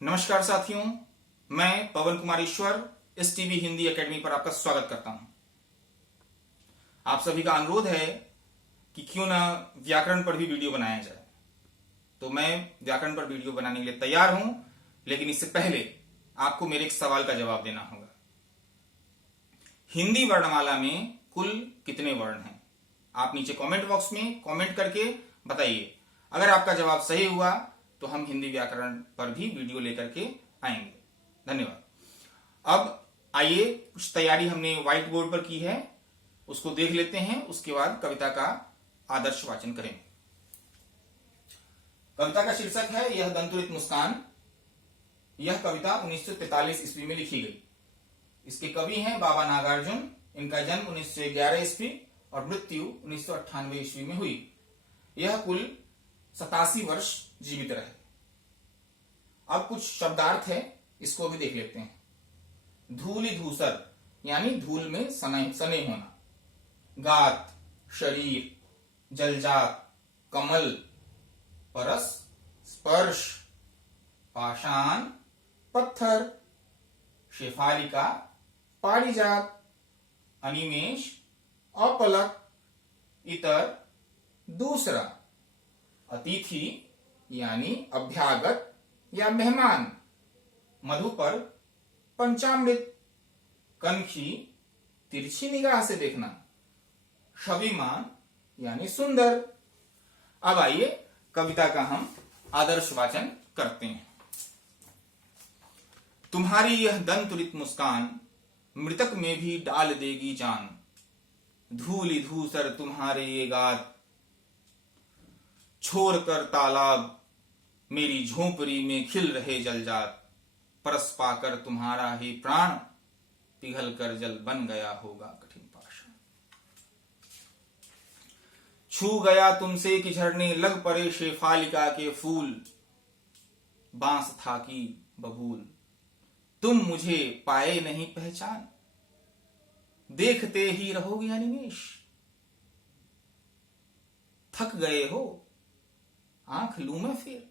नमस्कार साथियों, मैं पवन कुमार ईश्वर इस टीवी हिंदी एकेडमी पर आपका स्वागत करता हूं। आप सभी का अनुरोध है कि क्यों ना व्याकरण पर भी वीडियो बनाया जाए, तो मैं व्याकरण पर वीडियो बनाने के लिए तैयार हूं। लेकिन इससे पहले आपको मेरे एक सवाल का जवाब देना होगा। हिंदी वर्णमाला में कुल कितने वर्ण हैं? आप नीचे कमेंट बॉक्स में कमेंट करके बताइए। अगर आपका जवाब सही हुआ तो हम हिंदी व्याकरण पर भी वीडियो लेकर के आएंगे। धन्यवाद। अब आइए, कुछ तैयारी हमने व्हाइट बोर्ड पर की है, उसको देख लेते हैं। उसके बाद कविता का आदर्श वाचन करेंगे। कविता का शीर्षक है यह दंतुरित मुस्कान। यह कविता 1943 ईस्वी में लिखी गई। इसके कवि हैं बाबा नागार्जुन। इनका जन्म 1911 ईस्वी और मृत्यु 1998 ईस्वी में हुई। यह कुल 87 वर्ष जीवित रहे। अब कुछ शब्दार्थ है, इसको भी देख लेते हैं। धूलि धूसर यानी धूल में सने होना। गात शरीर, जलजात कमल, परस स्पर्श, पाषाण पत्थर, शेफालिका पारिजात, अनिमेष अपलक, इतर दूसरा, अतिथि यानी अभ्यागत या मेहमान, मधुपर पंचामृत, कनखी तिरछी निगाह से देखना, शबीमान यानी सुंदर। अब आइए कविता का हम आदर्श वाचन करते हैं। तुम्हारी यह दंतुरित मुस्कान मृतक में भी डाल देगी जान। धूलि धूसर तुम्हारे ये गात, छोड़ कर तालाब मेरी झोंपड़ी में खिल रहे जलजात। परस पाकर तुम्हारा ही प्राण पिघल कर जल बन गया होगा कठिन पाषाण। छू गया तुमसे कि झरने लग पड़े शेफालिका के फूल। बांस था कि बबूल, तुम मुझे पाए नहीं पहचान। देखते ही रहोगे अनिमेष, थक गए हो आंख लूं मैं फिर।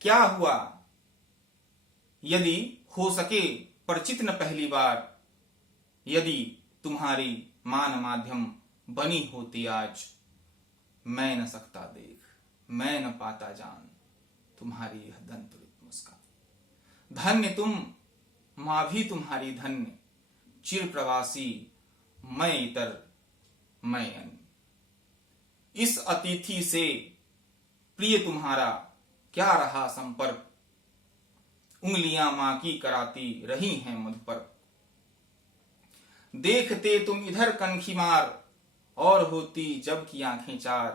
क्या हुआ यदि हो सके परिचित न पहली बार। यदि तुम्हारी मान माध्यम बनी होती आज। मैं न सकता देख, मैं न पाता जान, तुम्हारी यह दंतुरित मुस्कान। धन्य तुम, मां भी तुम्हारी धन्य। चिर प्रवासी मैं इतर, मैं अन्य। इस अतिथि से प्रिय तुम्हारा क्या रहा संपर्क। उंगलियां मां की कराती रही हैं मुझ पर। देखते तुम इधर कनखी मार, और होती जब की आंखें चार।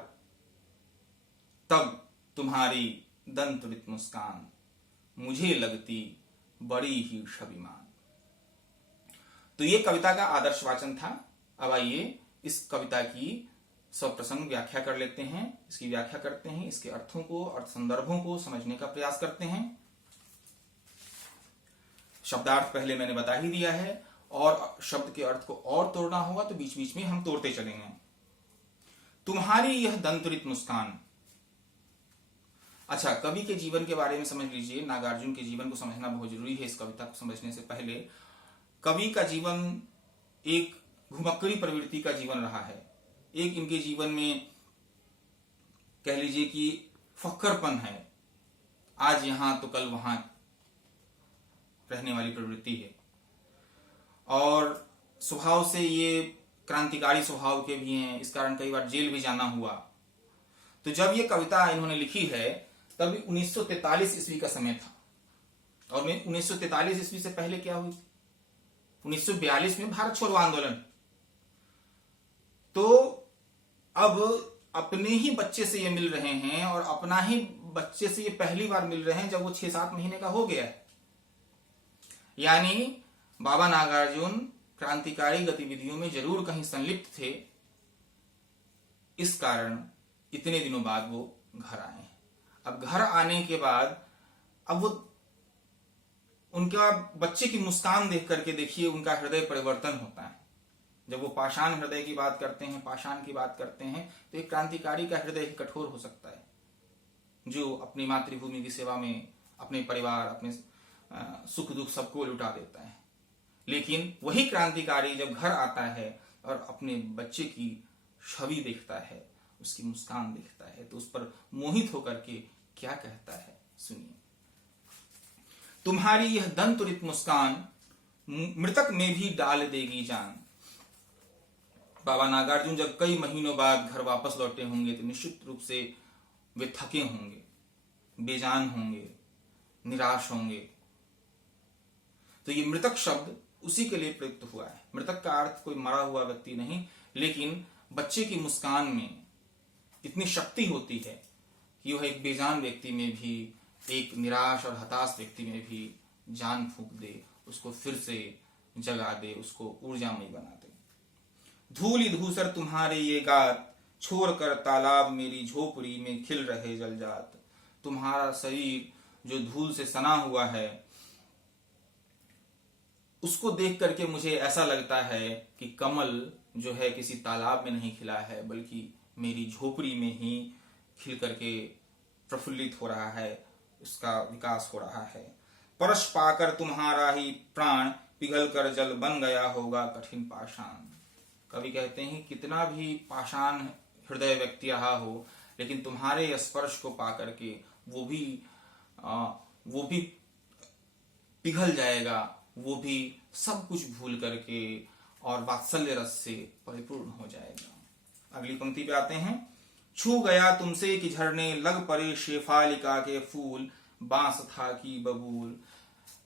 तब तुम्हारी दंतुरित मुस्कान मुझे लगती बड़ी ही शबीमान। तो ये कविता का आदर्श वाचन था। अब आइए इस कविता की सप्रसंग व्याख्या कर लेते हैं। इसकी व्याख्या करते हैं, इसके अर्थों को, अर्थ संदर्भों को समझने का प्रयास करते हैं। शब्दार्थ पहले मैंने बता ही दिया है, और शब्द के अर्थ को और तोड़ना होगा तो बीच बीच में हम तोड़ते चलेंगे। तुम्हारी यह दंतुरित मुस्कान। अच्छा, कवि के जीवन के बारे में समझ लीजिए। नागार्जुन के जीवन को समझना बहुत जरूरी है। इस कविता को समझने से पहले कवि का जीवन एक घुमक्कड़ी प्रवृत्ति का जीवन रहा है। एक इनके जीवन में कह लीजिए कि फक्करपन है। आज यहां तो कल वहां रहने वाली प्रवृत्ति है, और स्वभाव से ये क्रांतिकारी स्वभाव के भी हैं। इस कारण कई बार जेल भी जाना हुआ। तो जब ये कविता इन्होंने लिखी है तब 1943 ईस्वी का समय था। और 1943 ईस्वी से पहले क्या हुई? 1942 में भारत छोड़ो आंदोलन। तो अब अपने ही बच्चे से ये मिल रहे हैं, और अपना ही बच्चे से ये पहली बार मिल रहे हैं जब वो 6-7 महीने का हो गया है। यानी बाबा नागार्जुन क्रांतिकारी गतिविधियों में जरूर कहीं संलिप्त थे। इस कारण इतने दिनों बाद वो घर आए हैं। अब घर आने के बाद अब वो उनका बच्चे की मुस्कान देख करके देखिए, उनका हृदय परिवर्तन होता है। जब वो पाषाण हृदय की बात करते हैं, पाषाण की बात करते हैं, तो एक क्रांतिकारी का हृदय कठोर हो सकता है, जो अपनी मातृभूमि की सेवा में अपने परिवार, अपने सुख दुख सबको लुटा देता है। लेकिन वही क्रांतिकारी जब घर आता है और अपने बच्चे की छवि देखता है, उसकी मुस्कान देखता है, तो उस पर मोहित होकर के क्या कहता है, सुनिए। तुम्हारी यह दंतुरित मुस्कान मृतक में भी डाल देगी जान। बाबा नागार्जुन जब कई महीनों बाद घर वापस लौटे होंगे तो निश्चित रूप से वे थके होंगे, बेजान होंगे, निराश होंगे। तो ये मृतक शब्द उसी के लिए प्रयुक्त हुआ है। मृतक का अर्थ कोई मरा हुआ व्यक्ति नहीं, लेकिन बच्चे की मुस्कान में इतनी शक्ति होती है कि वह एक बेजान व्यक्ति में भी, एक निराश और हताश व्यक्ति में भी जान फूंक दे, उसको फिर से जगा दे, उसको ऊर्जामयी बना दे। धूलि धूसर तुम्हारे ये गात, छोड़ कर तालाब मेरी झोपड़ी में खिल रहे जलजात। तुम्हारा शरीर जो धूल से सना हुआ है, उसको देख करके मुझे ऐसा लगता है कि कमल जो है किसी तालाब में नहीं खिला है, बल्कि मेरी झोपड़ी में ही खिल करके प्रफुल्लित हो रहा है, उसका विकास हो रहा है। परश पाकर तुम्हारा ही प्राण पिघल कर जल बन गया होगा कठिन पाषाण। कवि कहते हैं कितना भी पाषाण हृदय व्यक्ति रहा हो, लेकिन तुम्हारे स्पर्श को पाकर के वो भी पिघल जाएगा, वो भी सब कुछ भूल करके और वात्सल्य रस से परिपूर्ण हो जाएगा। अगली पंक्ति पे आते हैं। छू गया तुमसे कि झरने लग पड़े शेफालिका के फूल, बांस था कि बबूल।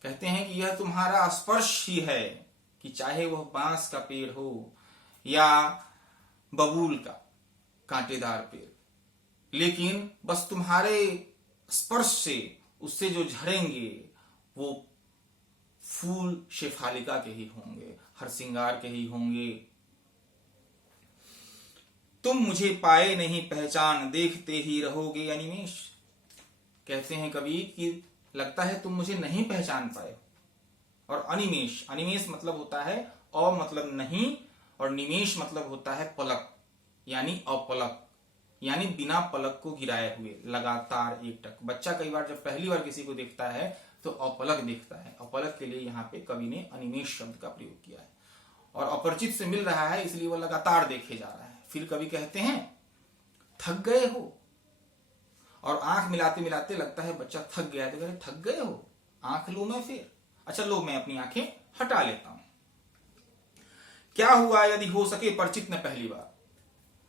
कहते हैं कि यह तुम्हारा स्पर्श ही है कि चाहे वह बांस का पेड़ हो या बबूल का कांटेदार पेड़, लेकिन बस तुम्हारे स्पर्श से उससे जो झरेंगे वो फूल शेफालिका के ही होंगे, हरसिंगार के ही होंगे। तुम मुझे पाए नहीं पहचान, देखते ही रहोगे अनिमेष। कहते हैं कवि कि लगता है तुम मुझे नहीं पहचान पाए। और अनिमेष, अनिमेष मतलब होता है अ मतलब नहीं, और निमेष मतलब होता है पलक, यानी अपलक, यानी बिना पलक को गिराए हुए, लगातार एकटक। बच्चा कई बार जब पहली बार किसी को देखता है तो अपलक देखता है। अपलक के लिए यहाँ पे कवि ने अनिमेष शब्द का प्रयोग किया है, और अपरिचित से मिल रहा है इसलिए वह लगातार देखे जा रहा है। फिर कवि कहते हैं थक गए हो, और आंख मिलाते मिलाते लगता है बच्चा थक गया है, तो कहते थक गए हो, आंख लूं मैं फिर? अच्छा लो, मैं अपनी आंखें हटा लेता हूं। क्या हुआ यदि हो सके परिचित न पहली बार।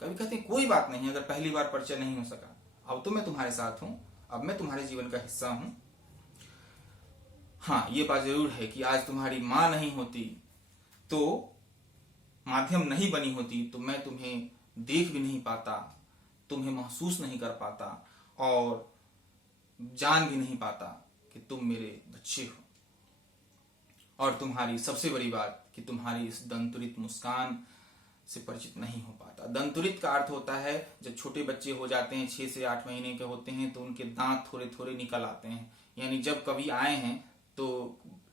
कवि कहते हैं कोई बात नहीं, अगर पहली बार परिचय नहीं हो सका, अब तो मैं तुम्हारे साथ हूं, अब मैं तुम्हारे जीवन का हिस्सा हूं। हाँ, ये बात जरूर है कि आज तुम्हारी मां नहीं होती, तो माध्यम नहीं बनी होती, तो मैं तुम्हें देख भी नहीं पाता, तुम्हें महसूस नहीं कर पाता, और जान भी नहीं पाता कि तुम मेरे बच्चे हो। और तुम्हारी सबसे बड़ी बात कि तुम्हारी इस दंतुरित मुस्कान से परिचित नहीं हो पाता। दंतुरित का अर्थ होता है जब छोटे बच्चे हो जाते हैं, 6 से 8 महीने के होते हैं, तो उनके दांत थोड़े थोड़े निकल आते हैं। यानी जब कभी आए हैं तो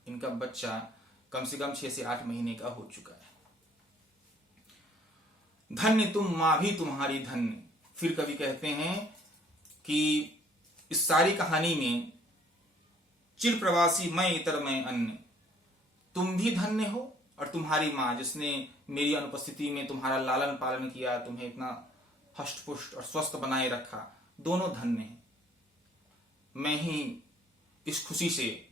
इनका बच्चा कम से कम 6 से 8 महीने का हो चुका है। धन्य तुम मां भी तुम्हारी धन्य। फिर कवि कहते हैं कि इस सारी कहानी में चिर प्रवासी मैं इतर मैं अन्य, तुम भी धन्य हो, और तुम्हारी मां जिसने मेरी अनुपस्थिति में तुम्हारा लालन पालन किया, तुम्हें इतना हष्टपुष्ट और स्वस्थ बनाए रखा, दोनों धन्य हैं। मैं ही इस खुशी से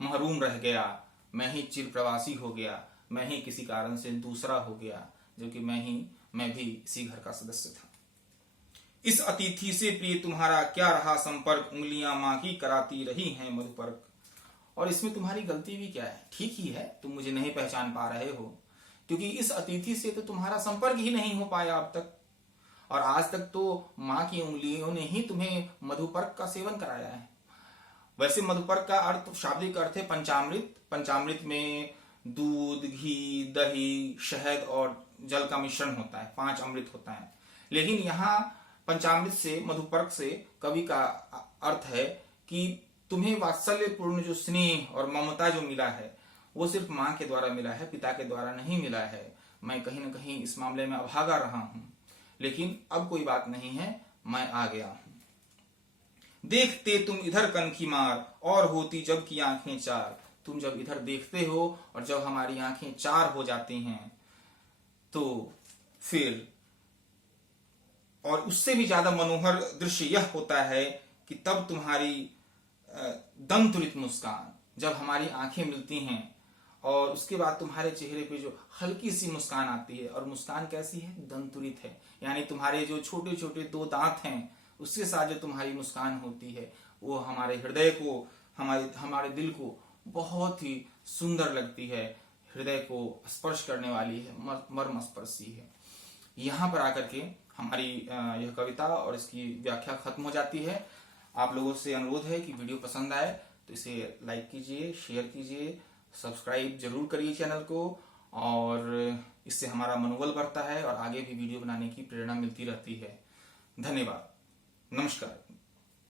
महरूम रह गया, मैं ही चिर प्रवासी हो गया, मैं ही किसी कारण से दूसरा हो गया, जो कि मैं भी इसी घर का सदस्य था। इस अतिथि से प्रिय तुम्हारा क्या रहा संपर्क, उंगलियां मां की कराती रही हैं मधुपर्क। और इसमें तुम्हारी गलती भी क्या है? ठीक ही है, तुम मुझे नहीं पहचान पा रहे हो, क्योंकि इस अतिथि से तो तुम्हारा संपर्क ही नहीं हो पाया अब तक, और आज तक तो मां की उंगलियों ने ही तुम्हें मधुपर्क का सेवन कराया है। वैसे मधुपर्क का अर्थ, शाब्दिक अर्थ है पंचामृत। पंचामृत में दूध, घी, दही, शहद और जल का मिश्रण होता है, 5 अमृत होता है। लेकिन यहाँ पंचामृत से, मधुपर्क से कवि का अर्थ है कि तुम्हें वात्सल्यपूर्ण जो स्नेह और ममता जो मिला है वो सिर्फ मां के द्वारा मिला है, पिता के द्वारा नहीं मिला है। मैं कहीं ना कहीं इस मामले में अभागा रहा हूं, लेकिन अब कोई बात नहीं है, मैं आ गया हूं। देखते तुम इधर कनखी मार और होती जब की आंखें चार। तुम जब इधर देखते हो और जब हमारी आंखें चार हो जाती हैं तो फिर और उससे भी ज्यादा मनोहर दृश्य यह होता है कि तब तुम्हारी दंतुरित मुस्कान, जब हमारी आंखें मिलती हैं और उसके बाद तुम्हारे चेहरे पे जो हल्की सी मुस्कान आती है, और मुस्कान कैसी है, दंतुरित है, यानी तुम्हारे जो छोटे छोटे दो दांत हैं उसके साथ जो तुम्हारी मुस्कान होती है वो हमारे हृदय को, हमारे दिल को बहुत ही सुंदर लगती है, हृदय को स्पर्श करने वाली है, मर्म स्पर्शी है। यहाँ पर आकर के हमारी यह कविता और इसकी व्याख्या खत्म हो जाती है। आप लोगों से अनुरोध है कि वीडियो पसंद आए तो इसे लाइक कीजिए, शेयर कीजिए, सब्सक्राइब जरूर करिए चैनल को, और इससे हमारा मनोबल बढ़ता है और आगे भी वीडियो बनाने की प्रेरणा मिलती रहती है। धन्यवाद, नमस्कार।